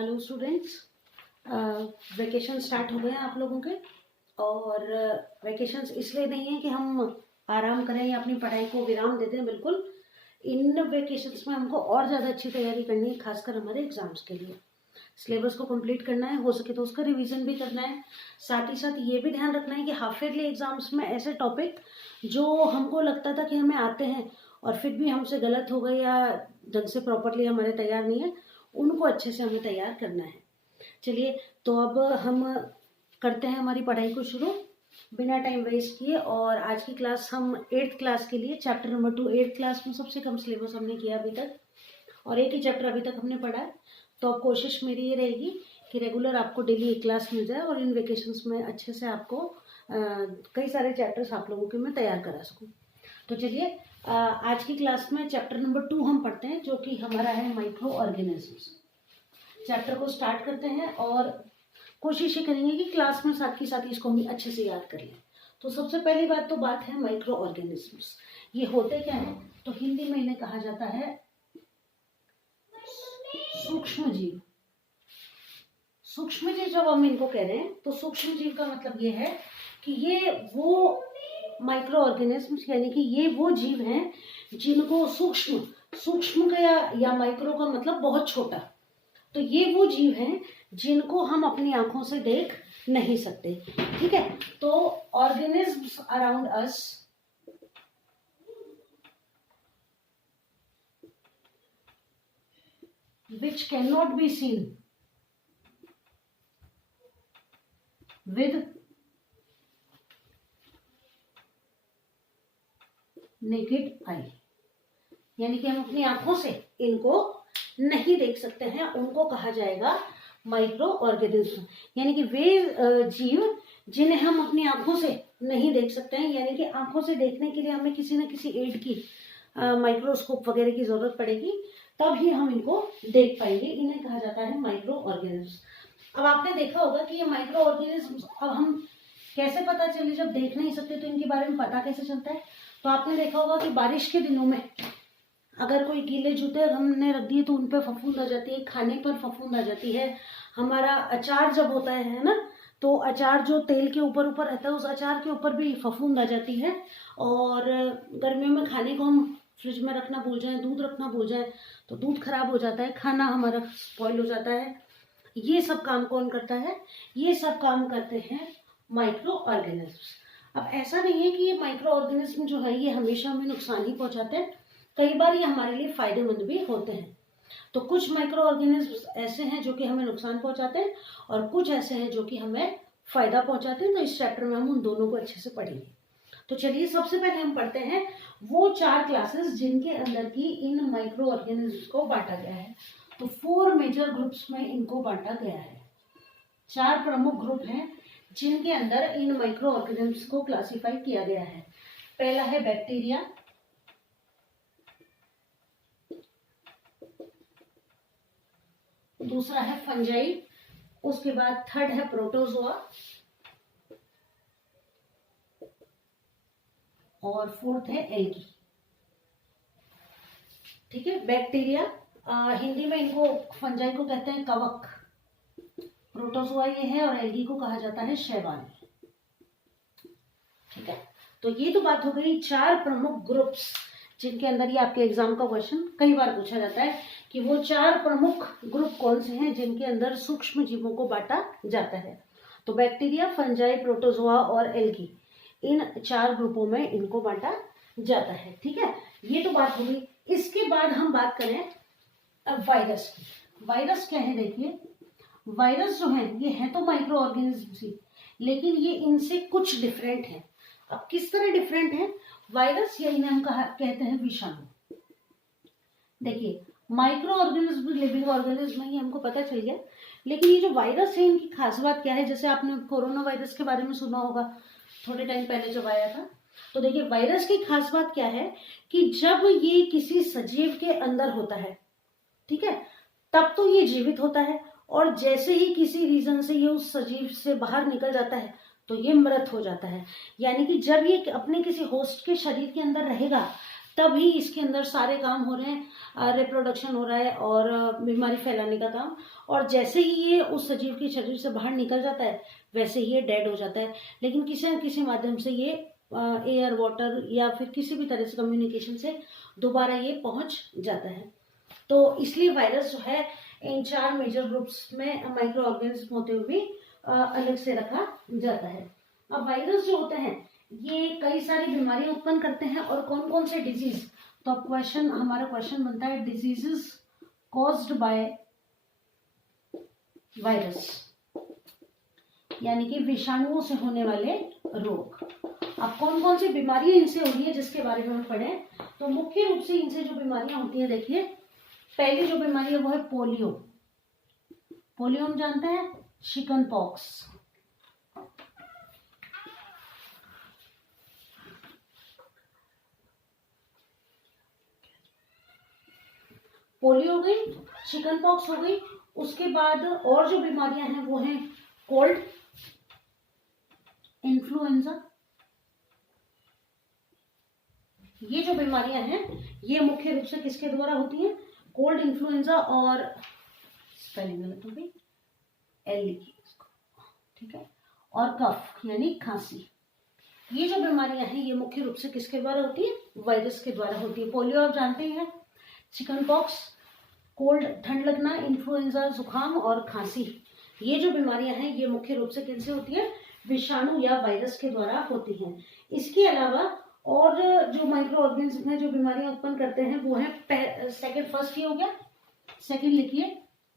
Hello students, vacation start हो गए हैं आप लोगों के। और वेकेशंस इसलिए नहीं है कि हम आराम करें या अपनी पढ़ाई को विराम दे दें। बिल्कुल, इन वेकेशंस में हमको और ज़्यादा अच्छी तैयारी करनी है, खासकर हमारे एग्जाम्स के लिए। सिलेबस को कंप्लीट करना है, हो सके तो उसका रिवीजन भी करना है। साथ ही साथ ये भी ध्यान रखना है कि हाफ ईयरली एग्जाम्स में ऐसे टॉपिक जो हमको लगता था कि हमें आते हैं और फिर भी हमसे गलत हो गए या ढंग से प्रॉपरली हमारे तैयार नहीं है, उनको अच्छे से हमें तैयार करना है। चलिए, तो अब हम करते हैं हमारी पढ़ाई को शुरू बिना टाइम वेस्ट किए। और आज की क्लास हम 8th क्लास के लिए चैप्टर नंबर 2, 8th क्लास में सबसे कम सिलेबस हमने किया अभी तक और एक ही चैप्टर अभी तक हमने पढ़ा है। तो अब कोशिश मेरी ये रहेगी कि रेगुलर आपको डेली एक क्लास मिल जाए और इन वेकेशंस में अच्छे से आपको कई सारे चैप्टर्स आप लोगों के मैं तैयार करा सकूँ। तो चलिए, आज की क्लास में चैप्टर नंबर 2 हम पढ़ते हैं, जो कि हमारा है माइक्रो ऑर्गेनिजम्स। चैप्टर को स्टार्ट करते हैं और कोशिश ये करेंगे कि क्लास में साथ ही साथ इसको हम अच्छे से याद कर लें। तो सबसे पहली बात है माइक्रो ऑर्गेनिजम्स। ये होते क्या है? तो हिंदी में इन्हें कहा जाता है सूक्ष्म जीव। सूक्ष्म जीव जब हम इनको कह रहे हैं तो सूक्ष्म जीव का मतलब ये है कि ये वो माइक्रो ऑर्गेनिजम्स यानी कि ये वो जीव हैं जिनको सूक्ष्म का या माइक्रो का मतलब बहुत छोटा। तो ये वो जीव हैं जिनको हम अपनी आंखों से देख नहीं सकते। ठीक है, तो organisms around us which cannot be seen with naked eye, यानी कि हम अपनी आंखों से इनको नहीं देख सकते हैं, उनको कहा जाएगा माइक्रो ऑर्गेनिज्म। यानी कि वे जीव जिन्हें हम अपनी आंखों से नहीं देख सकते हैं, यानी कि आंखों से देखने के लिए हमें किसी न किसी एड की माइक्रोस्कोप वगैरह की जरूरत पड़ेगी, तब ही हम इनको देख पाएंगे। इन्हें कहा जाता है माइक्रो ऑर्गेनिज्म। अब आपने देखा होगा कि ये माइक्रो ऑर्गेनिज्म अब हम कैसे पता चले, जब देख नहीं सकते तो इनके बारे में पता कैसे चलता है? तो आपने देखा होगा कि बारिश के दिनों में अगर कोई गीले जूते हमने रख दिए तो उन पर फफूंद आ जाती है, खाने पर फफूंद आ जाती है। हमारा अचार जब होता है ना, तो अचार जो तेल के ऊपर रहता है, उस अचार के ऊपर भी फफूंद आ जाती है। और गर्मियों में खाने को हम फ्रिज में रखना भूल जाएं, दूध रखना भूल जाएं, तो दूध खराब हो जाता है, खाना हमारा स्पॉइल हो जाता है। ये सब काम कौन करता है? ये सब काम करते हैं माइक्रो ऑर्गेनिजम्स। अब ऐसा नहीं है कि ये माइक्रो ऑर्गेनिज्म जो है ये हमेशा हमें नुकसान ही पहुंचाते हैं, कई बार ये हमारे लिए फायदेमंद भी होते हैं। तो कुछ माइक्रो ऑर्गेनिज्म्स ऐसे हैं जो कि हमें नुकसान पहुंचाते हैं और कुछ ऐसे हैं जो कि हमें फायदा पहुंचाते हैं। तो इस चैप्टर में हम उन दोनों को अच्छे से पढ़ेंगे। तो चलिए, सबसे पहले हम पढ़ते हैं वो 4 क्लासेस जिनके अंदर की इन माइक्रो ऑर्गेनिज्म्स को बांटा गया है। तो 4 मेजर ग्रुप्स में इनको बांटा गया है। 4 प्रमुख ग्रुप हैं जिनके अंदर इन माइक्रो ऑर्गेनिज्म्स को क्लासिफाई किया गया है। पहला है बैक्टीरिया, दूसरा है फंजाई, उसके बाद थर्ड है प्रोटोजोआ और फोर्थ है एल्गी। ठीक है, बैक्टीरिया, हिंदी में इनको फंजाई को कहते हैं कवक, प्रोटोजोआ ये है और एल्गी को कहा जाता है शैवाल। ठीक है, तो ये तो बात हो गई 4 प्रमुख ग्रुप्स जिनके अंदर, ये आपके एग्जाम का क्वेश्चन कई बार पूछा जाता है कि वो 4 प्रमुख ग्रुप कौन से हैं जिनके अंदर सूक्ष्म जीवों को बांटा जाता है। तो बैक्टीरिया, फंजाई, प्रोटोजोआ और एल्गी, इन 4 ग्रुपों में इनको बांटा जाता है। ठीक है, ये तो बात हो गई। इसके बाद हम बात करें वायरस की। वायरस क्या है? देखिए, वायरस जो है ये है तो माइक्रो ऑर्गेनिज्म ही, लेकिन ये इनसे कुछ डिफरेंट है। अब किस तरह डिफरेंट है वायरस, या इन्हें हम कहते हैं विषाणु। देखिए, माइक्रो ऑर्गेनिज्म लिविंग ऑर्गेनिज्म है, ये हमको पता चल गया, लेकिन ये जो वायरस है इनकी खास बात क्या है? जैसे आपने कोरोना वायरस के बारे में सुना होगा थोड़े टाइम पहले जब आया था। तो देखिए, वायरस की खास बात क्या है कि जब ये किसी सजीव के अंदर होता है, ठीक है, तब तो ये जीवित होता है और जैसे ही किसी रीजन से ये उस सजीव से बाहर निकल जाता है तो ये मृत हो जाता है। यानी कि जब ये अपने किसी होस्ट के शरीर के अंदर रहेगा तभी इसके अंदर सारे काम हो रहे हैं, रिप्रोडक्शन हो रहा है और बीमारी फैलाने का काम। और जैसे ही ये उस सजीव के शरीर से बाहर निकल जाता है वैसे ही ये डेड हो जाता है, लेकिन किसी न किसी माध्यम से ये एयर, वाटर या फिर किसी भी तरह से कम्युनिकेशन से दोबारा ये पहुंच जाता है। तो इसलिए वायरस जो है इन 4 मेजर ग्रुप्स में माइक्रो ऑर्गेनिज्म होते हुए भी अलग से रखा जाता है। अब वायरस जो होते हैं ये कई सारी बीमारियां उत्पन्न करते हैं, और कौन कौन से डिजीज, तो अब हमारा क्वेश्चन बनता है डिजीजेस कॉज्ड बाय वायरस, यानी कि विषाणुओं से होने वाले रोग। अब कौन कौन सी बीमारियां इनसे हो रही है जिसके बारे में हम पढ़े, तो मुख्य रूप से इनसे जो बीमारियां होती है, देखिए पहली जो बीमारी है वो है पोलियो। पोलियो हम जानते हैं, चिकन पॉक्स, पोलियो हो गई, चिकन पॉक्स हो गई। उसके बाद और जो बीमारियां हैं वो हैं कोल्ड, इन्फ्लुएंजा। ये जो बीमारियां हैं ये मुख्य रूप से किसके द्वारा होती हैं, कोल्ड, इन्फ्लुएंजा और स्पेलिंग गलत हो गई, एल लिखिए इसको, ठीक है, और कफ यानी खांसी। ये जो बीमारियां हैं ये मुख्य रूप से किसके द्वारा होती है, वायरस के द्वारा होती है। पोलियो आप जानते ही हैं, चिकन पॉक्स, कोल्ड ठंड लगना, इन्फ्लुएंजा जुकाम और खांसी, ये जो बीमारियां हैं ये मुख्य रूप से किनसे होती है, विषाणु या वायरस के द्वारा होती हैं। इसके अलावा और जो माइक्रो ऑर्गेनिज्म है जो बीमारियां उत्पन्न करते हैं वो है सेकंड, फर्स्ट ये हो गया, सेकंड लिखिए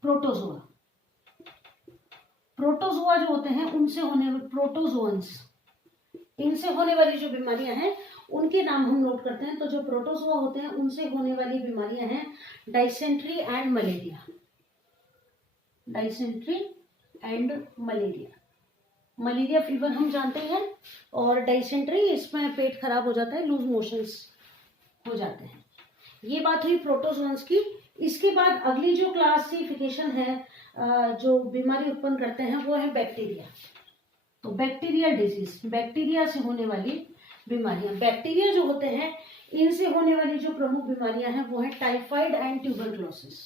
प्रोटोजोआ। प्रोटोजोआ जो होते हैं उनसे होने, प्रोटोजोअन्स, इनसे होने वाली जो बीमारियां हैं उनके नाम हम नोट करते हैं। तो जो प्रोटोजोआ होते हैं उनसे होने वाली बीमारियां हैं dysentery and malaria, dysentery and malaria. Malaria fever हम जानते हैं, और डाइसेंट्री इसमें पेट खराब हो जाता है, लूज मोशंस हो जाते हैं। ये बात हुई प्रोटोजोन्स की। इसके बाद अगली जो क्लासिफिकेशन है जो बीमारी उत्पन्न करते हैं वो है बैक्टीरिया। तो बैक्टीरियल डिजीज, बैक्टीरिया से होने वाली बीमारियां। बैक्टीरिया जो होते हैं इनसे होने वाली जो प्रमुख बीमारियां हैं वो है typhoid and tuberculosis,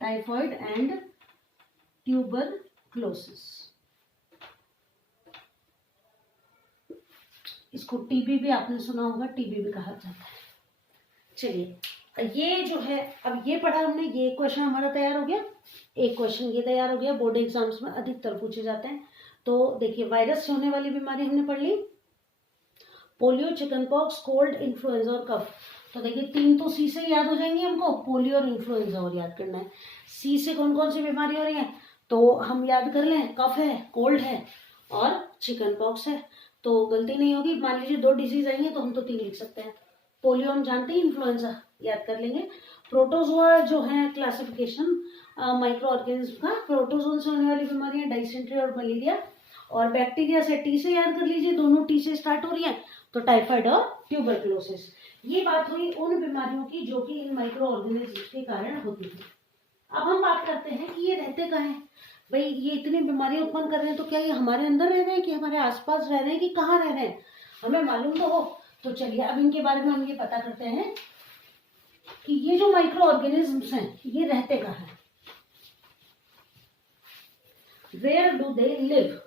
typhoid and tuberculosis. इसको टीबी भी आपने सुना होगा, टीबी भी कहा जाता है। चलिए ये जो है, अब ये पढ़ा हमने, ये क्वेश्चन हमारा तैयार हो गया, एक क्वेश्चन ये तैयार हो गया, बोर्ड एग्जाम्स में अधिकतर पूछे जाते हैं। तो देखिए वायरस से होने वाली बीमारी हमने पढ़ ली, polio, chickenpox, cold, influenza और कफ। तो देखिए 3 तो सी से याद हो जाएंगे हमको, पोलियो और इन्फ्लुएंजा और याद करना है। सी से कौन कौन सी बीमारी हो रही है तो हम याद कर लें, कफ है, कोल्ड है और चिकन पॉक्स है। तो गलती नहीं होगी, मान लीजिए 2 डिजीज आई है तो हम तो 3 लिख सकते हैं। पोलियो हम जानते हैं, इन्फ्लुएंजा याद कर लेंगे। प्रोटोजोआ जो है क्लासिफिकेशन माइक्रो ऑर्गेनिज्म का, प्रोटोजोन से होने वाली बीमारियां डाइसेंट्री और मलेरिया, और बैक्टीरिया से टी से याद कर लीजिए, दोनों टी से स्टार्ट हो रही है, तो टाइफाइड और ट्यूबरक्लोसिस। ये बात हुई उन बीमारियों की जो कि इन माइक्रो ऑर्गेनिज्म के कारण होती है। अब हम बात करते हैं कि ये रहते कहाँ हैं। भाई ये इतनी बीमारियां उत्पन्न कर रहे हैं तो क्या ये हमारे अंदर रह रहे हैं कि हमारे आसपास रह रहे हैं कि कहाँ रह रहे हैं, हमें मालूम तो हो। तो चलिए अब इनके बारे में हम ये पता करते हैं कि ये जो माइक्रो ऑर्गेनिजम्स हैं ये रहते कहाँ हैं, where do they live,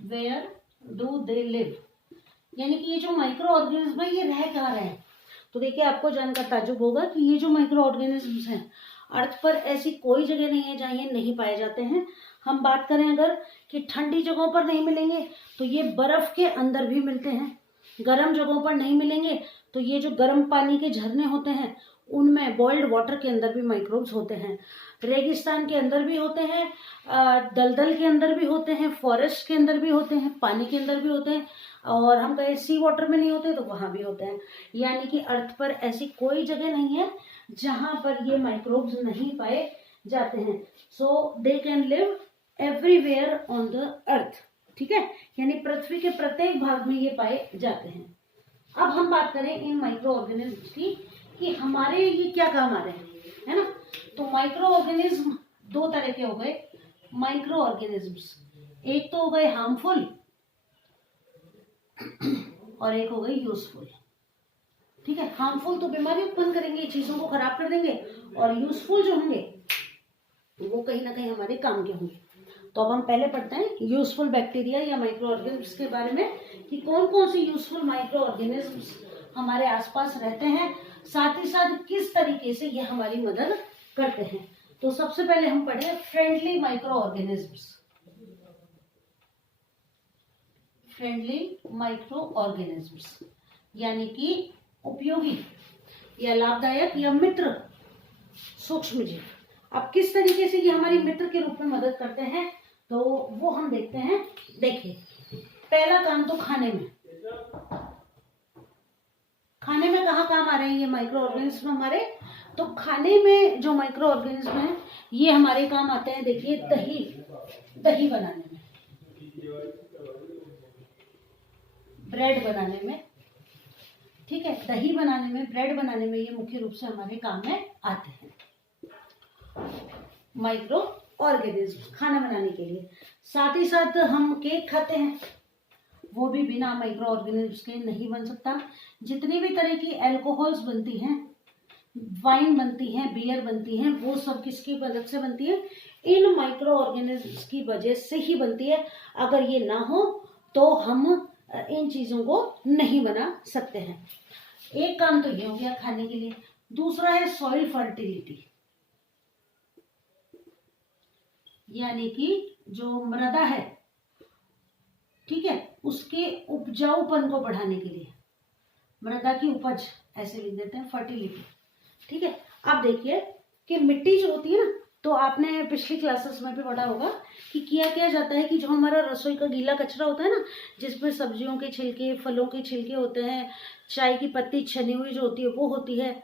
where do they live, यानी कि ये जो माइक्रो ऑर्गेनिज्म है ये रह कहाँ रहे हैं। तो देखिए आपको जानकर ताज्जुब होगा कि ये जो माइक्रो ऑर्गेनिजम्स हैं अर्थ पर ऐसी कोई जगह नहीं है जहाँ ये नहीं पाए जाते हैं। हम बात करें अगर कि ठंडी जगहों पर नहीं मिलेंगे तो ये बर्फ के अंदर भी मिलते हैं, गर्म जगहों पर नहीं मिलेंगे तो ये जो गर्म पानी के झरने होते हैं उनमें, बॉइल्ड वाटर के अंदर भी माइक्रोब्स होते हैं, रेगिस्तान के अंदर भी होते हैं, दलदल के अंदर भी होते हैं, फॉरेस्ट के अंदर भी होते हैं, पानी के अंदर भी होते हैं, और हम कहें सी वाटर में नहीं होते तो वहां भी होते हैं। यानी कि अर्थ पर ऐसी कोई जगह नहीं है जहां पर ये माइक्रोब्स नहीं पाए जाते हैं। So they can live everywhere on the earth, ठीक है, यानी पृथ्वी के प्रत्येक भाग में ये पाए जाते हैं। अब हम बात करें इन माइक्रो ऑर्गेनिज्म की कि हमारे ये क्या काम आ रहे हैं, है ना। तो माइक्रो ऑर्गेनिज्म 2 तरह के हो गए माइक्रो ऑर्गेनिज्म्स, एक तो हो गए हार्मफुल और एक हो गई यूजफुल। ठीक है, हार्मफुल तो बीमारी उत्पन्न करेंगे, चीजों को खराब कर देंगे, और यूजफुल जो होंगे वो कहीं ना कहीं हमारे काम के होंगे। तो अब हम पहले पढ़ते हैं यूजफुल बैक्टीरिया या माइक्रो ऑर्गेनिज्म्स के बारे में, कि कौन कौन सी यूजफुल माइक्रो ऑर्गेनिज्म्स हमारे आसपास रहते हैं, साथ ही साथ किस तरीके से ये हमारी मदद करते हैं। तो सबसे पहले हम पढ़े friendly micro organisms. Friendly micro organisms यानी कि उपयोगी या लाभदायक या मित्र सूक्ष्म जीव। अब किस तरीके से ये हमारी मित्र के रूप में मदद करते हैं तो वो हम देखते हैं। देखिए, पहला काम तो खाने में कहाँ काम आ रहे हैं ये माइक्रो ऑर्गेनिज्म हमारे। तो खाने में जो माइक्रो ऑर्गेनिज्म है ये हमारे काम आते हैं। देखिए, दही बनाने में, ब्रेड बनाने में, ठीक है, दही बनाने में, ब्रेड बनाने में, ये मुख्य रूप से हमारे काम में आते हैं माइक्रो ऑर्गेनिज्म खाना बनाने के लिए। साथ ही साथ हम केक खाते हैं, वो भी बिना माइक्रो ऑर्गेनिज्म के नहीं बन सकता। जितनी भी तरह की अल्कोहल्स बनती हैं, वाइन बनती हैं, बियर बनती हैं, वो सब किसकी मदद से बनती है? इन माइक्रो ऑर्गेनिज्म्स की वजह से ही बनती है। अगर ये ना हो तो हम इन चीजों को नहीं बना सकते हैं। एक काम तो ये हो गया खाने के लिए। दूसरा है सॉइल फर्टिलिटी, यानी कि जो मृदा है, ठीक है, उसके उपजाऊपन को बढ़ाने के लिए, मृदा की उपज ऐसे लिख देते हैं, फर्टिलिटी। ठीक है, अब देखिए कि मिट्टी जो होती है ना, तो आपने पिछली क्लासेस में भी पढ़ा होगा कि किया क्या जाता है कि जो हमारा रसोई का गीला कचरा होता है ना, जिसमें सब्जियों के छिलके, फलों के छिलके होते हैं, चाय की पत्ती छनी हुई जो होती है वो होती है,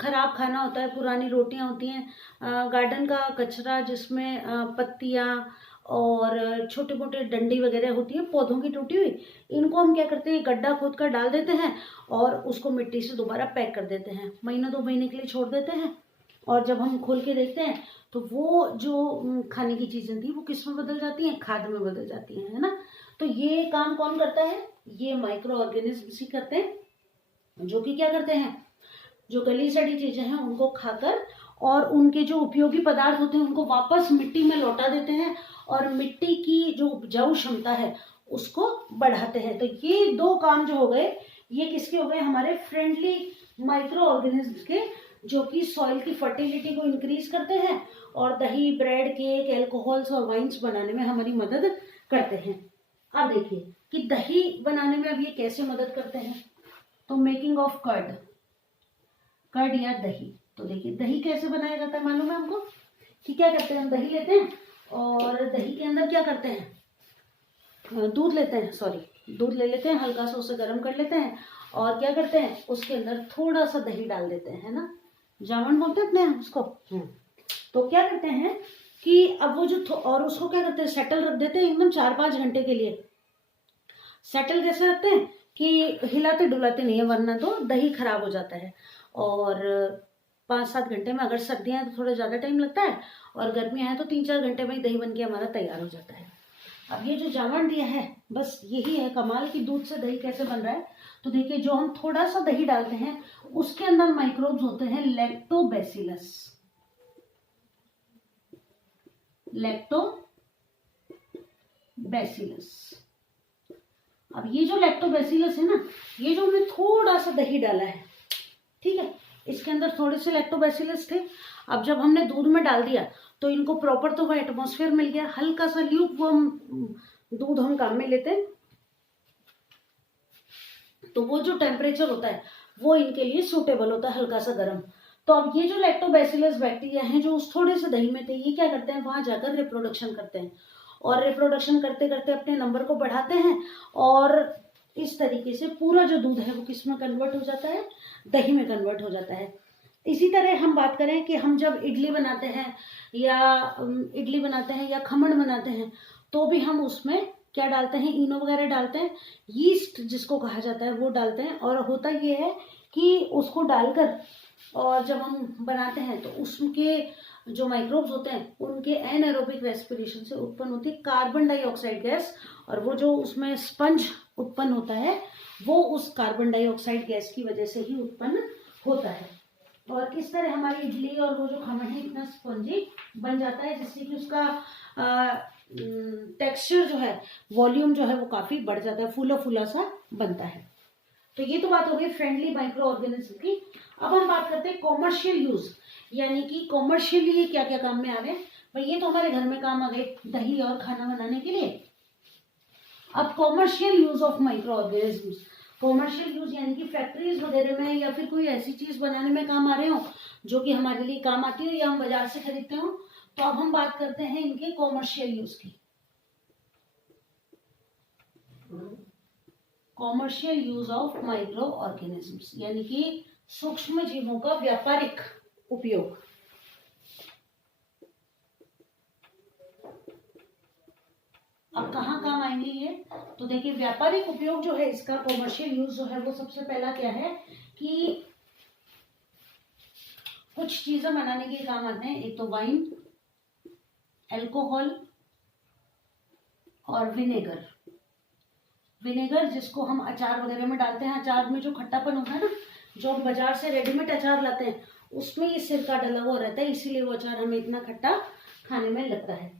खराब खाना होता है, पुरानी रोटियां होती हैं, गार्डन का कचरा जिसमें पत्तियां और छोटे मोटे डंडी वगैरह होती है पौधों की टूटी हुई, इनको हम क्या करते हैं, गड्ढा खोद कर डाल देते हैं और उसको मिट्टी से दोबारा पैक कर देते हैं। महीना 2 महीने के लिए छोड़ देते हैं, और जब हम खोल के देखते हैं तो वो जो खाने की चीजें थी वो किस में बदल जाती हैं? खाद में बदल जाती हैं, है ना। तो ये काम कौन करता है? ये माइक्रो ऑर्गेनिज्म ही करते हैं, जो कि क्या करते हैं, जो गली सड़ी चीजें हैं उनको खाकर और उनके जो उपयोगी पदार्थ होते हैं उनको वापस मिट्टी में लौटा देते हैं और मिट्टी की जो उपजाऊ क्षमता है उसको बढ़ाते हैं। तो ये 2 काम जो हो गए, ये किसके हो गए? हमारे फ्रेंडली माइक्रो ऑर्गेनिज्म के, जो कि सॉइल की फर्टिलिटी को इंक्रीज करते हैं और दही, ब्रेड, केक, एल्कोहल्स और वाइन्स बनाने में हमारी मदद करते हैं। अब देखिए कि दही बनाने में अब ये कैसे मदद करते हैं। तो मेकिंग ऑफ कर्ड या दही। तो देखिए दही कैसे बनाया जाता है, मालूम है हमको कि क्या करते हैं, हम दही लेते हैं और दही के अंदर क्या करते हैं, दूध लेते हैं, दूध ले लेते हैं, हल्का सा उसे गर्म कर लेते हैं और क्या करते हैं, उसके अंदर थोड़ा सा दही डाल देते हैं, है ना, जामन बोलते हैं अपने उसको। तो क्या करते हैं कि अब वो जो और उसको क्या करते हैं, सेटल रख देते हैं एकदम 4-5 घंटे के लिए। सेटल कैसे रखते हैं कि हिलाते डुलाते नहीं है, वरना तो दही खराब हो जाता है। और 5-7 घंटे में, अगर सर्दियां हैं तो थोड़ा ज़्यादा टाइम लगता है और गर्मियां हैं तो 3-4 घंटे में ही दही बन के हमारा तैयार हो जाता है। अब ये जो जामन दिया है, बस यही है कमाल कि दूध से दही कैसे बन रहा है। तो देखिए, जो हम थोड़ा सा दही डालते हैं उसके अंदर माइक्रोब्स होते हैं लैक्टोबैसिलस। अब ये जो लैक्टोबैसिलस है ना, ये जो हमने थोड़ा सा दही डाला है, ठीक है, इसके अंदर थोड़े से लैक्टोबैसिलस थे। अब जब हमने दूध में डाल दिया तो इनको प्रॉपर तो वह एटमॉस्फेयर मिल गया, हल्का सा ल्यूकवार्म दूध हम काम में लेते हैं, तो वो जो टेम्परेचर होता है वो इनके लिए सूटेबल होता है, हल्का सा गर्म। तो अब ये जो लैक्टोबैसिलस बैक्टीरिया हैं जो उस थोड़े से दही में थे, ये क्या करते हैं, वहां जाकर रिप्रोडक्शन करते हैं और रिप्रोडक्शन करते करते अपने नंबर को बढ़ाते हैं और इस तरीके से पूरा जो दूध है वो किस में कन्वर्ट हो जाता है, दही में कन्वर्ट हो जाता है। इसी तरह हम बात करें कि हम जब इडली बनाते हैं या खमण बनाते हैं तो भी हम उसमें क्या डालते हैं, इनो वगैरह डालते हैं, यीस्ट जिसको कहा जाता है वो डालते हैं। और होता ये है कि उसको डालकर और जब हम बनाते हैं तो उसके जो माइक्रोब्स होते हैं उनके एनाएरोबिक रेस्पिरेशन से उत्पन्न होती है कार्बन डाइऑक्साइड गैस, और वो जो उसमें स्पंज उत्पन्न होता है वो उस कार्बन डाइऑक्साइड गैस की वजह से ही उत्पन्न होता है। और किस तरह हमारी इडली और वो जो खमन है इतना स्पंजी बन जाता है, जिससे कि उसका टेक्सचर जो है, वॉल्यूम जो है वो काफी बढ़ जाता है, फूला फूला सा बनता है। तो ये तो बात हो गई फ्रेंडली माइक्रो ऑर्गेनिज्म की। अब हम बात करते हैं कॉमर्शियल यूज, यानी कि कॉमर्शियली ये क्या क्या काम में आ रहे हैं। भाई ये तो हमारे घर में काम आ गए दही और खाना बनाने के लिए। अब commercial use of micro organisms, commercial use यानी कि फैक्ट्रीज वगैरह में या फिर कोई ऐसी चीज बनाने में काम आ रहे हो जो कि हमारे लिए काम आती हो या हम बाजार से खरीदते हो। तो अब हम बात करते हैं इनके कॉमर्शियल यूज की। Commercial use of micro organisms यानी कि सूक्ष्म जीवों का व्यापारिक उपयोग। अब कहाँ काम आएंगे ये, तो देखिए व्यापारिक उपयोग जो है इसका, कॉमर्शियल यूज जो है वो सबसे पहला क्या है कि कुछ चीजें बनाने के काम आते हैं। एक तो वाइन, अल्कोहल और विनेगर। विनेगर जिसको हम अचार वगैरह में डालते हैं, अचार में जो खट्टापन होता है ना, जो हम बाजार से रेडीमेड अचार लाते हैं उसमें ये सिरका डला हुआ रहता है, इसीलिए वो अचार हमें इतना खट्टा खाने में लगता है।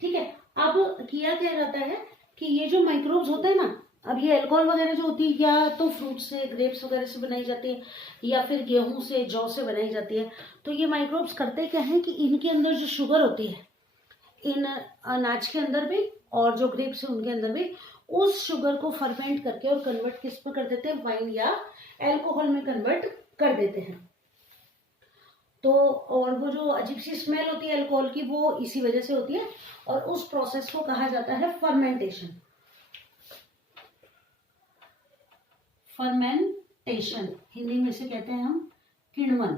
ठीक है, अब किया क्या जाता है कि ये जो माइक्रोब्स होते हैं ना, अब ये अल्कोहल वगैरह जो होती है या तो फ्रूट से, ग्रेप्स वगैरह से बनाई जाती है या फिर गेहूं से, जौ से बनाई जाती है। तो ये माइक्रोब्स करते क्या है कि इनके अंदर जो शुगर होती है, इन अनाज के अंदर भी और जो ग्रेप्स है उनके अंदर भी, उस शुगर को फर्मेंट करके और कन्वर्ट किस में कर देते हैं, वाइन या अल्कोहल में कन्वर्ट कर देते हैं। तो और वो जो अजीब सी स्मेल होती है अल्कोहल की, वो इसी वजह से होती है, और उस प्रोसेस को कहा जाता है फर्मेंटेशन। फर्मेंटेशन हिंदी में से कहते हैं हम किण्वन।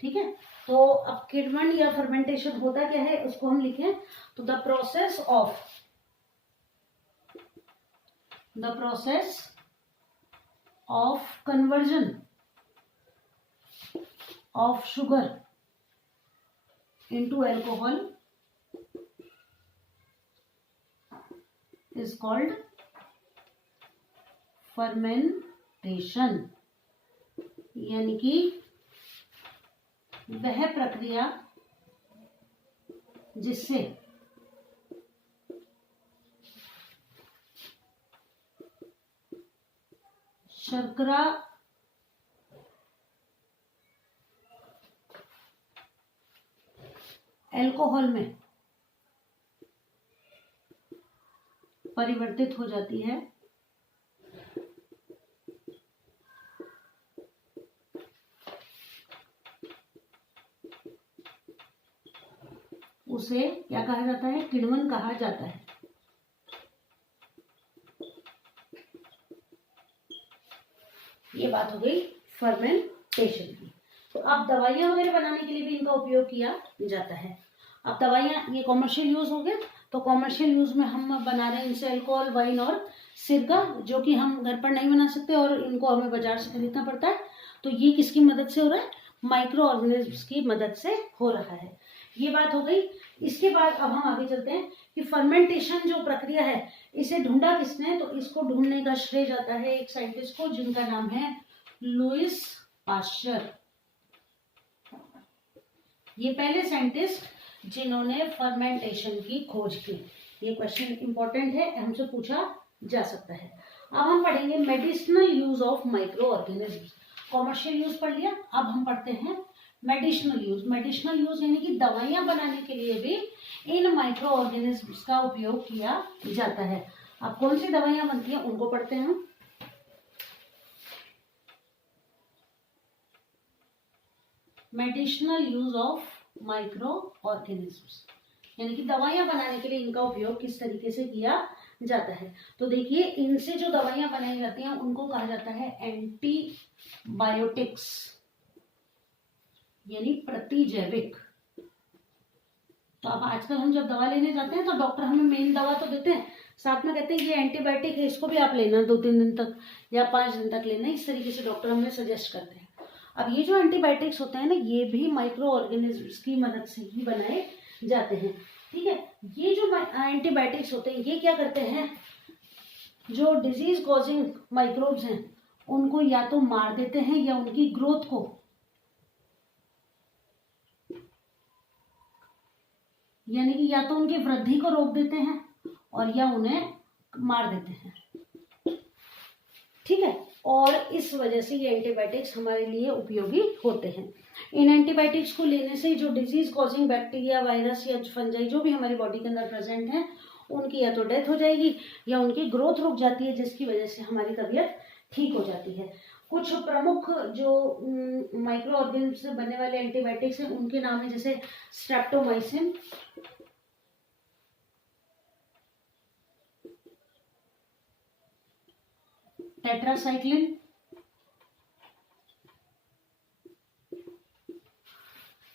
ठीक है, तो अब किण्वन या फर्मेंटेशन होता क्या है उसको हम लिखें तो the process of conversion of sugar into alcohol is called fermentation। यानी कि वह प्रक्रिया जिससे शर्करा अल्कोहल में परिवर्तित हो जाती है, उसे क्या कहा जाता है, किण्वन कहा जाता है। ये बात हो गई फर्मेंटेशन की। तो अब दवाइयां वगैरह बनाने के लिए भी इनका उपयोग किया जाता है। अब दवाइयां, ये कॉमर्शियल यूज हो गया। तो कॉमर्शियल यूज में हम बना रहे हैं इनसे अल्कोहल, वाइन और सिरका, जो कि हम घर पर नहीं बना सकते और इनको हमें बाजार से खरीदना पड़ता है। तो ये किसकी मदद से हो रहा है, माइक्रो ऑर्गेनिज्म्स की मदद से हो रहा है। ये बात हो गई। इसके बाद अब हम आगे चलते हैं कि फर्मेंटेशन जो प्रक्रिया है इसे ढूंढा किसने, तो इसको ढूंढने का श्रेय जाता है एक साइंटिस्ट को जिनका नाम है लुईस पाश्चर। ये पहले साइंटिस्ट जिन्होंने फर्मेंटेशन की खोज की। ये क्वेश्चन इंपॉर्टेंट है, हमसे पूछा जा सकता है। अब हम पढ़ेंगे medicinal use of micro organism. Commercial use पढ़ लिया, अब हम पढ़ते हैं मेडिसिनल यूज। मेडिसिनल यूज यानी कि दवाइयां बनाने के लिए भी इन माइक्रो ऑर्गेनिज्म्स का उपयोग किया जाता है। अब कौन सी दवाइयां बनती हैं उनको पढ़ते हैं हम। Medicinal use of micro organisms यानी कि दवाइयां बनाने के लिए इनका उपयोग किस तरीके से किया जाता है। तो देखिए, इनसे जो दवाइयां बनाई जाती हैं उनको कहा जाता है एंटीबायोटिक्स यानी प्रतिजैविक। तो अब आजकल हम जब दवा लेने जाते हैं तो डॉक्टर हमें मेन दवा तो देते हैं, साथ में कहते हैं ये एंटीबायोटिक है, इसको भी आप लेना 2-3 दिन तक या 5 दिन तक लेना, इस तरीके से डॉक्टर हमें सजेस्ट करते हैं। अब ये जो एंटीबायोटिक्स होते हैं ना, ये भी माइक्रो ऑर्गेनिजम्स की मदद से ही बनाए जाते हैं। ठीक है, ये जो एंटीबायोटिक्स होते हैं ये क्या करते हैं, जो डिजीज कॉजिंग माइक्रोब्स हैं उनको या तो मार देते हैं या उनकी ग्रोथ को, यानी कि या तो उनकी वृद्धि को रोक देते हैं और या उन्हें मार देते हैं। ठीक है, और इस वजह से ये एंटीबायोटिक्स हमारे लिए उपयोगी होते हैं। इन एंटीबायोटिक्स को लेने से जो डिजीज कॉजिंग बैक्टीरिया, वायरस या फंजाई जो भी हमारी बॉडी के अंदर प्रेजेंट हैं, उनकी या तो डेथ हो जाएगी या उनकी ग्रोथ रुक जाती है, जिसकी वजह से हमारी तबीयत ठीक हो जाती है। कुछ प्रमुख जो माइक्रो ऑर्गेनिज्म से बनने वाले एंटीबायोटिक्स हैं उनके नाम है जैसे स्ट्रेप्टोमाइसिन, टेट्रासाइक्लिन,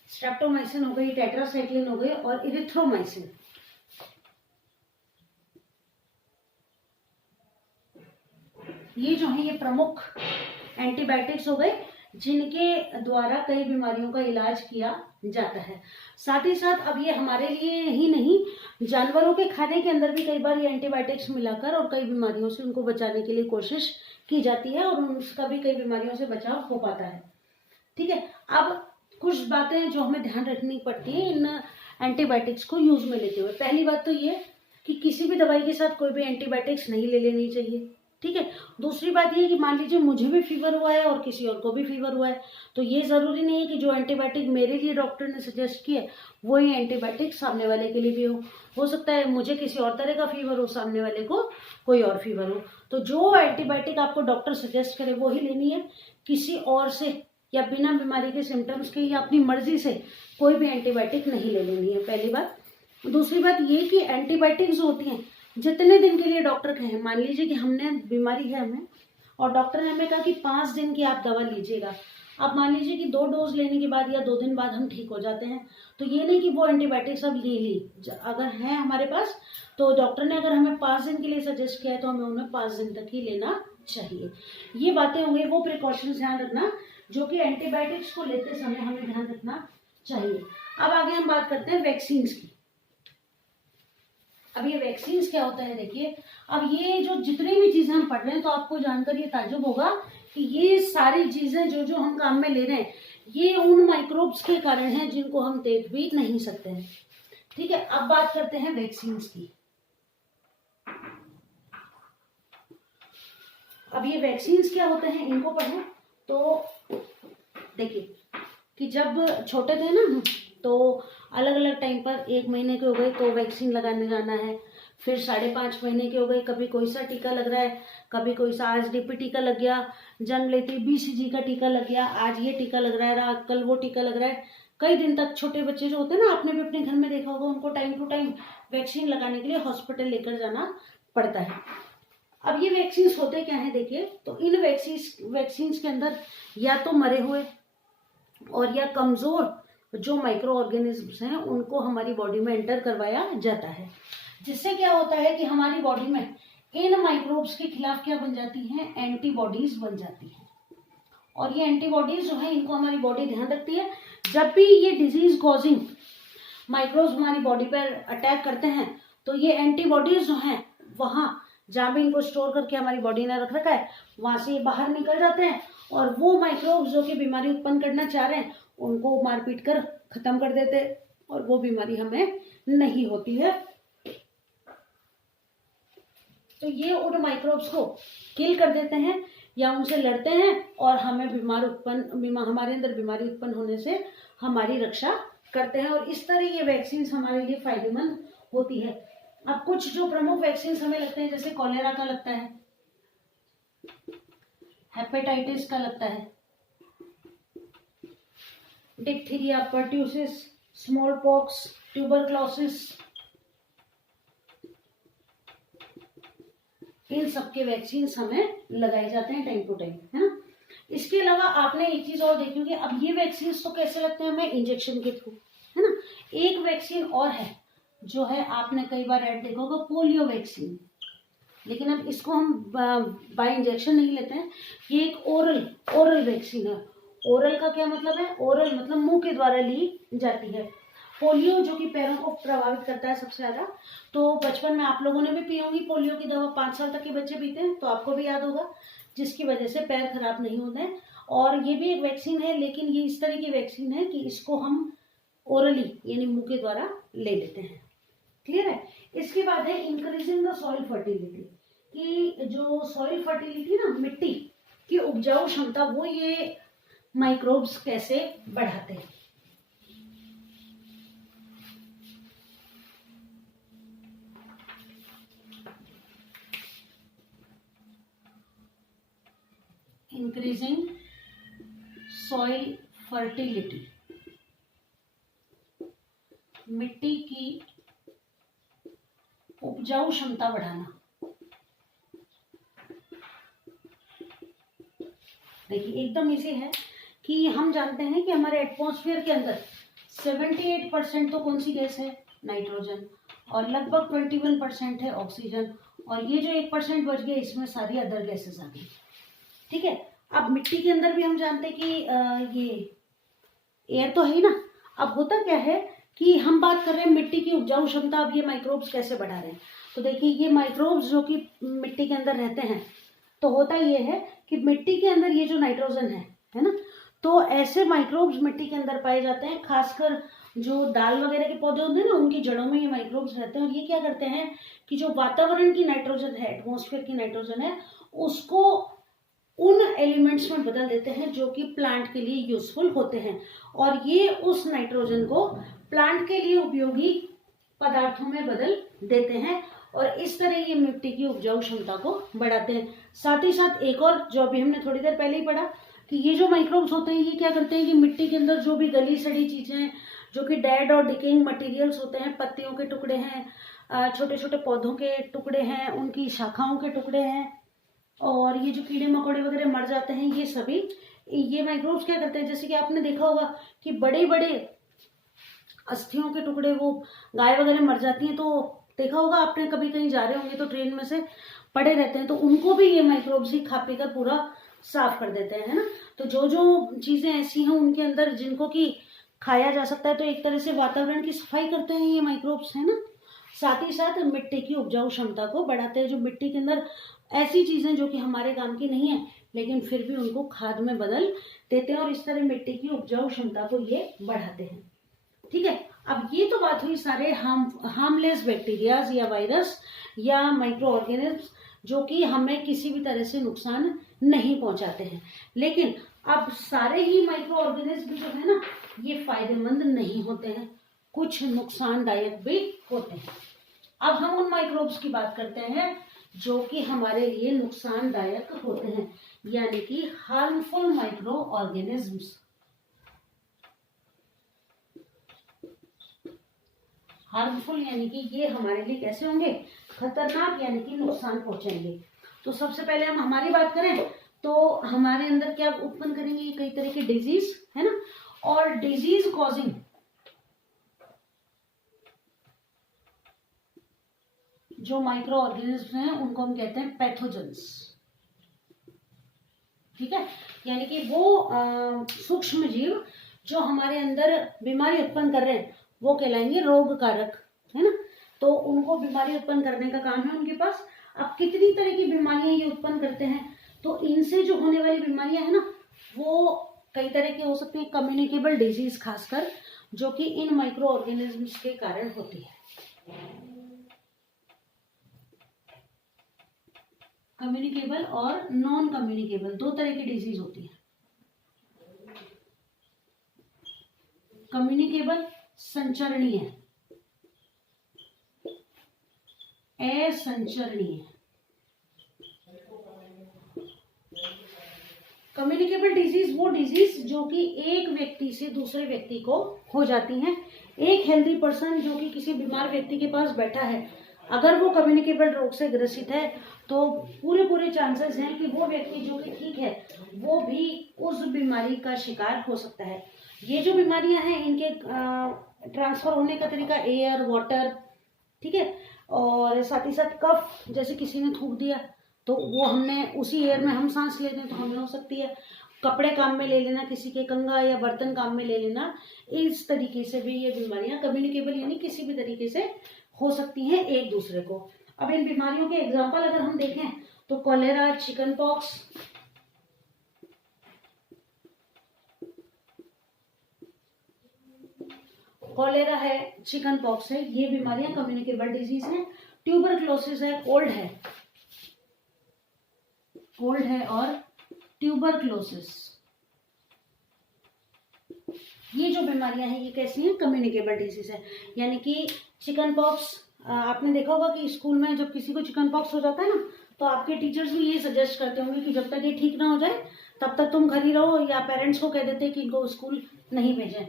स्ट्रेप्टोमाइसिन हो गई, टेट्रासाइक्लिन हो गई और इरिथ्रोमाइसिन। ये जो है ये प्रमुख एंटीबायोटिक्स हो गए जिनके द्वारा कई बीमारियों का इलाज किया जाता है। साथ ही साथ अब ये हमारे लिए ही नहीं, जानवरों के खाने के अंदर भी कई बार ये एंटीबायोटिक्स मिलाकर और कई बीमारियों से उनको बचाने के लिए कोशिश की जाती है और उसका भी कई बीमारियों से बचाव हो पाता है। ठीक है, अब कुछ बातें जो हमें ध्यान रखनी पड़ती है इन एंटीबायोटिक्स को यूज में लेते हुए। पहली बात तो ये कि किसी भी दवाई के साथ कोई भी एंटीबायोटिक्स नहीं ले लेनी चाहिए। ठीक है, दूसरी बात ये कि मान लीजिए मुझे भी फीवर हुआ है और किसी और को भी फीवर हुआ है, तो ये जरूरी नहीं है कि जो एंटीबायोटिक मेरे लिए डॉक्टर ने सजेस्ट किया वो ही एंटीबायोटिक सामने वाले के लिए भी हो सकता है मुझे किसी और तरह का फीवर हो, सामने वाले को कोई और फीवर हो। तो जो एंटीबायोटिक आपको डॉक्टर सजेस्ट करे वो ही लेनी है, किसी और से या बिना बीमारी के सिम्टम्स के या अपनी मर्जी से कोई भी एंटीबायोटिक नहीं ले लेनी है, पहली बात। दूसरी बात ये कि एंटीबायोटिक्स होती हैं जितने दिन के लिए डॉक्टर कहें, मान लीजिए कि हमने बीमारी है हमें और डॉक्टर ने हमें कहा कि 5 दिन की आप दवा लीजिएगा। अब मान लीजिए कि 2 डोज लेने के बाद या 2 दिन बाद हम ठीक हो जाते हैं, तो ये नहीं कि वो एंटीबायोटिक्स अब ले ली, अगर है हमारे पास तो डॉक्टर ने अगर हमें 5 दिन के लिए सजेस्ट किया है तो हमें उन्हें 5 दिन तक ही लेना चाहिए। ये बातें हो गई, वो प्रिकॉशंस ध्यान रखना जो कि एंटीबायोटिक्स को लेते समय हमें ध्यान रखना चाहिए। अब आगे हम बात करते हैं वैक्सीन्स की। अब ये वैक्सीन्स क्या होता है, देखिए अब ये जो जितनी भी चीजें हम पढ़ रहे हैं तो आपको जानकर ये ताज्जुब होगा कि ये सारी चीजें जो जो हम काम में ले रहे हैं ये उन माइक्रोब्स के कारण हैं जिनको हम देख भी नहीं सकते हैं। ठीक है, अब बात करते हैं वैक्सीन्स की। अब ये वैक्सीन्स क्या होते हैं इनको पढ़ें तो देखिए कि जब छोटे थे ना तो अलग अलग टाइम पर 1 महीने के हो गए तो वैक्सीन लगाने जाना है, फिर 5.5 महीने के हो गए, कभी कोई सा टीका लग रहा है, कभी कोई सा, आज डीपी टीका लग गया, जन्म लेते BCG का टीका लग गया, आज ये टीका लग रहा है, कल वो टीका लग रहा है। कई दिन तक छोटे बच्चे जो होते हैं ना, आपने भी अपने घर में देखा होगा, उनको टाइम टू टाइम वैक्सीन लगाने के लिए हॉस्पिटल लेकर जाना पड़ता है। अब ये वैक्सीन होते क्या है देखिए, तो इन वैक्सीन के अंदर या तो मरे हुए और या कमजोर जो माइक्रो ऑर्गेनिजम्स हैं उनको हमारी बॉडी में एंटर करवाया जाता है, जिससे क्या होता है कि हमारी बॉडी में इन माइक्रोब्स के खिलाफ क्या बन जाती हैं, एंटीबॉडीज बन जाती हैं। और ये एंटीबॉडीज जो है इनको हमारी बॉडी ध्यान रखती है। जब भी ये डिजीज कॉजिंग माइक्रोब्स हमारी बॉडी पर अटैक करते हैं तो ये एंटीबॉडीज जो हैं वहां जहां भी इनको स्टोर करके हमारी बॉडी ने रख रखा है वहां से ये बाहर निकल जाते हैं और वो माइक्रोब्स जो कि बीमारी उत्पन्न करना चाह रहे हैं उनको मारपीट कर खत्म कर देते हैं और वो बीमारी हमें नहीं होती है। तो ये उन माइक्रोब्स को किल कर देते हैं या उनसे लड़ते हैं और हमें हमारे अंदर बीमारी उत्पन्न होने से हमारी रक्षा करते हैं, और इस तरह ये वैक्सीन हमारे लिए फायदेमंद होती है। अब कुछ जो प्रमुख वैक्सीन हमें लगते हैं, जैसे कॉलेरा का लगता है, हेपेटाइटिस का लगता है, diphtheria, pertussis, smallpox, tuberculosis, इन सबके वैक्सीन हमें लगाए जाते हैं टाइम टू टाइम, है ना। इसके अलावा आपने एक चीज और देखी होगी, अब ये वैक्सीन तो कैसे लगते हैं हमें, इंजेक्शन के थ्रू, है ना। एक वैक्सीन और है जो है, आपने कई बार ऐड देखा होगा, पोलियो वैक्सीन, लेकिन अब इसको हम बाय इंजेक्शन नहीं लेते हैं, ये एक ओरल वैक्सीन है। ओरल का क्या मतलब है? ओरल मतलब मुंह के द्वारा ली जाती है। पोलियो जो कि पैरों को प्रभावित करता है सबसे ज्यादा, तो बचपन में आप लोगों ने भी पी होंगी पोलियो की दवा, 5 साल तक के बच्चे पीते हैं, तो आपको भी याद होगा, जिसकी वजह से पैर खराब नहीं होते हैं। और ये भी एक वैक्सीन है, लेकिन ये इस तरह की वैक्सीन है कि इसको हम ओरली यानी मुंह के द्वारा ले लेते हैं। क्लियर है? इसके बाद है इंक्रीजिंग द सॉइल फर्टिलिटी, कि जो सॉइल फर्टिलिटी ना, मिट्टी की उपजाऊ क्षमता, वो ये माइक्रोब्स कैसे बढ़ाते हैं। इंक्रीजिंग सॉइल फर्टिलिटी, मिट्टी की उपजाऊ क्षमता बढ़ाना। देखिए एकदम इजी है कि हम जानते हैं कि हमारे एटमॉस्फेयर के अंदर 78% तो कौन सी गैस है? नाइट्रोजन, और लगभग 21% है ऑक्सीजन, और ये जो 1% बच गया इसमें सारी अदर गैसेस आ गई। ठीक है, अब मिट्टी के अंदर भी हम जानते हैं कि ये एयर तो है ही ना। अब होता क्या है कि हम बात कर रहे हैं मिट्टी की उपजाऊ क्षमता, अब ये माइक्रोब्स कैसे बढ़ा रहे हैं। तो देखिए ये माइक्रोब्स जो कि मिट्टी के अंदर रहते हैं, तो होता ये है कि मिट्टी के अंदर ये जो नाइट्रोजन है ना, तो ऐसे माइक्रोब्स मिट्टी के अंदर पाए जाते हैं, खासकर जो दाल वगैरह के पौधे होते हैं ना, उनकी जड़ों में ये माइक्रोब्स रहते हैं। और ये क्या करते हैं कि जो वातावरण की नाइट्रोजन है, एटमॉस्फेयर की नाइट्रोजन है, उसको उन एलिमेंट्स में बदल देते हैं जो कि प्लांट के लिए यूजफुल होते हैं, और ये उस नाइट्रोजन को प्लांट के लिए उपयोगी पदार्थों में बदल देते हैं, और इस तरह ये मिट्टी की उपजाऊ क्षमता को बढ़ाते हैं। साथ ही साथ एक और जो अभी हमने थोड़ी देर पहले ही पढ़ा कि ये जो माइक्रोब्स होते हैं, ये क्या करते हैं कि मिट्टी के अंदर जो भी गली सड़ी चीजें, जो कि डेड और डिकेइंग मटेरियल्स होते हैं, पत्तियों के टुकड़े हैं, छोटे छोटे पौधों के टुकड़े हैं, उनकी शाखाओं के टुकड़े हैं, और ये जो कीड़े मकोड़े वगैरह मर जाते हैं, ये सभी ये माइक्रोब्स क्या करते हैं, जैसे कि आपने देखा होगा कि बड़े बड़े अस्थियों के टुकड़े, वो गाय वगैरह मर जाती हैं, तो देखा होगा आपने, कभी कहीं जा रहे होंगे तो ट्रेन में से पड़े रहते हैं, तो उनको भी ये माइक्रोब्स ही खा पी कर पूरा साफ कर देते हैं, है ना। तो जो जो चीजें ऐसी हैं उनके अंदर जिनको कि खाया जा सकता है, तो एक तरह से वातावरण की सफाई करते हैं ये माइक्रोब्स, है ना। साथ ही साथ मिट्टी की उपजाऊ क्षमता को बढ़ाते हैं, जो मिट्टी के अंदर ऐसी चीजें जो कि हमारे काम की नहीं है, लेकिन फिर भी उनको खाद में बदल देते हैं, और इस तरह मिट्टी की उपजाऊ क्षमता को ये बढ़ाते हैं। ठीक है, अब ये तो बात हुई सारे हार्मलेस बैक्टीरियाज या वायरस या माइक्रो ऑर्गेनिज्म जो कि हमें किसी भी तरह से नुकसान नहीं पहुंचाते हैं। लेकिन अब सारे ही माइक्रो ऑर्गेनिज्म जो है ना, ये फायदेमंद नहीं होते हैं, कुछ नुकसानदायक भी होते हैं। अब हम उन माइक्रोब्स की बात करते हैं जो कि हमारे लिए नुकसानदायक होते हैं, यानी कि हार्मफुल माइक्रो ऑर्गेनिजम्स। हार्मफुल यानी कि ये हमारे लिए कैसे होंगे? खतरनाक, यानी कि नुकसान पहुंचाएंगे। तो सबसे पहले हम हमारी बात करें तो हमारे अंदर क्या उत्पन्न करेंगे? कई तरह की डिजीज, है ना। और डिजीज कॉजिंग जो माइक्रो ऑर्गेनिज्म हैं उनको हम कहते हैं पैथोजेंस। ठीक है, यानी कि वो सूक्ष्म जीव जो हमारे अंदर बीमारी उत्पन्न कर रहे हैं वो कहलाएंगे रोग कारक, है ना। तो उनको बीमारी उत्पन्न करने का काम है उनके पास। अब कितनी तरह की बीमारियां ये उत्पन्न करते हैं, तो इनसे जो होने वाली बीमारियां है ना, वो कई तरह की हो सकती है। कम्युनिकेबल डिजीज खासकर जो कि इन माइक्रो ऑर्गेनिजम्स के कारण होती है। कम्युनिकेबल और नॉन कम्युनिकेबल दो तरह की डिजीज होती है। कम्युनिकेबल संचरणीय, असंचरणीय। कम्युनिकेबल डिजीज वो डिजीज जो कि एक व्यक्ति से दूसरे व्यक्ति को हो जाती हैं। एक हेल्दी पर्सन जो कि किसी बीमार व्यक्ति के पास बैठा है, अगर वो कम्युनिकेबल रोग से ग्रसित है तो पूरे चांसेस हैं कि वो व्यक्ति जो कि ठीक है वो भी उस बीमारी का शिकार हो सकता है। ये जो बीमारियां हैं इनके ट्रांसफर होने का तरीका एयर, वाटर, ठीक है, और साथ ही साथ कफ, जैसे किसी ने थूक दिया तो वो हमने उसी एयर में हम सांस लेते हैं तो हमें हो सकती है। कपड़े काम में ले लेना, किसी के कंघा या बर्तन काम में ले लेना, इस तरीके से भी ये बीमारियां कम्युनिकेबल यानी किसी भी तरीके से हो सकती हैं एक दूसरे को। अब इन बीमारियों के एग्जाम्पल अगर हम देखें तो कॉलेरा, चिकन पॉक्स, कॉलेरा है, चिकन पॉक्स है, ये बीमारियां कम्युनिकेबल डिजीज हैं। ट्यूबरक्लोसिस है, कोल्ड है और ट्यूबरक्लोसिस, ये जो बीमारियां हैं ये कैसी हैं, कम्युनिकेबल डिजीज है। यानी कि चिकन पॉक्स, आपने देखा होगा कि स्कूल में जब किसी को चिकन पॉक्स हो जाता है ना, तो आपके टीचर्स भी ये सजेस्ट करते होंगे कि जब तक ये ठीक ना हो जाए तब तक तुम घर ही रहो, या पेरेंट्स को कह देते हैं कि इनको स्कूल नहीं भेजें।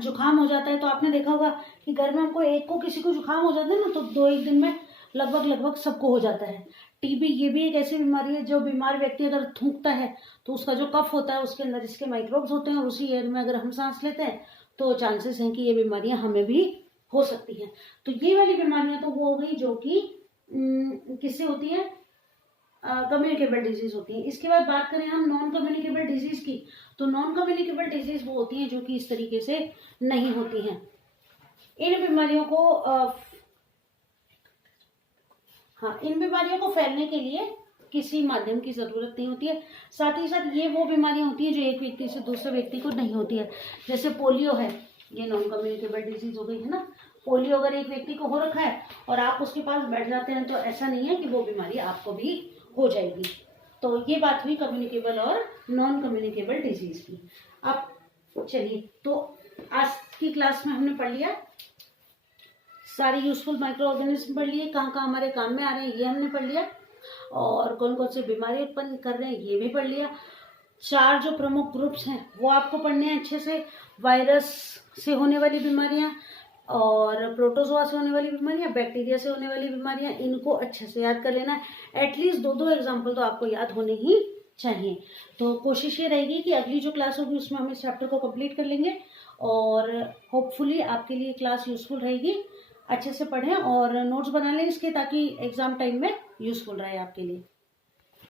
जुकाम हो जाता है तो आपने देखा होगा कि घर में हमको एक को किसी को जुकाम हो जाता है ना, तो 2-1 दिन में लगभग सबको हो जाता है। टीबी, ये भी एक ऐसी बीमारी है, जो बीमार व्यक्ति अगर थूकता है तो उसका जो कफ होता है उसके अंदर इसके माइक्रोब्स होते हैं, और उसी एयर में अगर हम सांस लेते हैं तो चांसेस हैं कि ये बीमारियां हमें भी हो सकती हैं। तो ये वाली बीमारियां तो वो हो गई जो कि किससे होती है, कम्युनिकेबल डिजीज होती है। इसके बाद बात करें हम नॉन कम्युनिकेबल डिजीज की, तो नॉन कम्युनिकेबल डिजीज वो होती हैं जो कि इस तरीके से नहीं होती हैं। इन बीमारियों को फैलने के लिए किसी माध्यम की जरूरत नहीं होती है। साथ ही साथ ये वो बीमारियां होती हैं जो एक व्यक्ति से दूसरे व्यक्ति को नहीं होती है। जैसे पोलियो है, ये नॉन कम्युनिकेबल डिजीज हो गई है ना। पोलियो अगर एक व्यक्ति को हो रखा है और आप उसके पास बैठ जाते हैं तो ऐसा नहीं है कि वो बीमारी आपको भी हो जाएगी। तो ये बात हुई कम्युनिकेबल और नॉन कम्युनिकेबल डिजीज की। अब चलिए, तो आज की क्लास में हमने पढ़ लिया सारे यूजफुल माइक्रो ऑर्गेनिज्म पढ़ लिए, कहाँ कहाँ हमारे काम में आ रहे हैं ये हमने पढ़ लिया, और कौन कौन से बीमारी उत्पन्न कर रहे हैं ये भी पढ़ लिया। 4 जो प्रमुख ग्रुप्स हैं वो आपको पढ़ने हैं अच्छे से। वायरस से होने वाली बीमारियां और प्रोटोजोआ से होने वाली बीमारियां, बैक्टीरिया से होने वाली बीमारियां, इनको अच्छे से याद कर लेना है। एटलीस्ट 2-2 एग्जाम्पल तो आपको याद होने ही चाहिए। तो कोशिश ये रहेगी कि अगली जो क्लास होगी उसमें हम इस चैप्टर को कंप्लीट कर लेंगे, और होपफुली आपके लिए क्लास यूजफुल रहेगी। अच्छे से पढ़ें और नोट्स बना लें इसके, ताकि एग्जाम टाइम में यूजफुल रहे आपके लिए।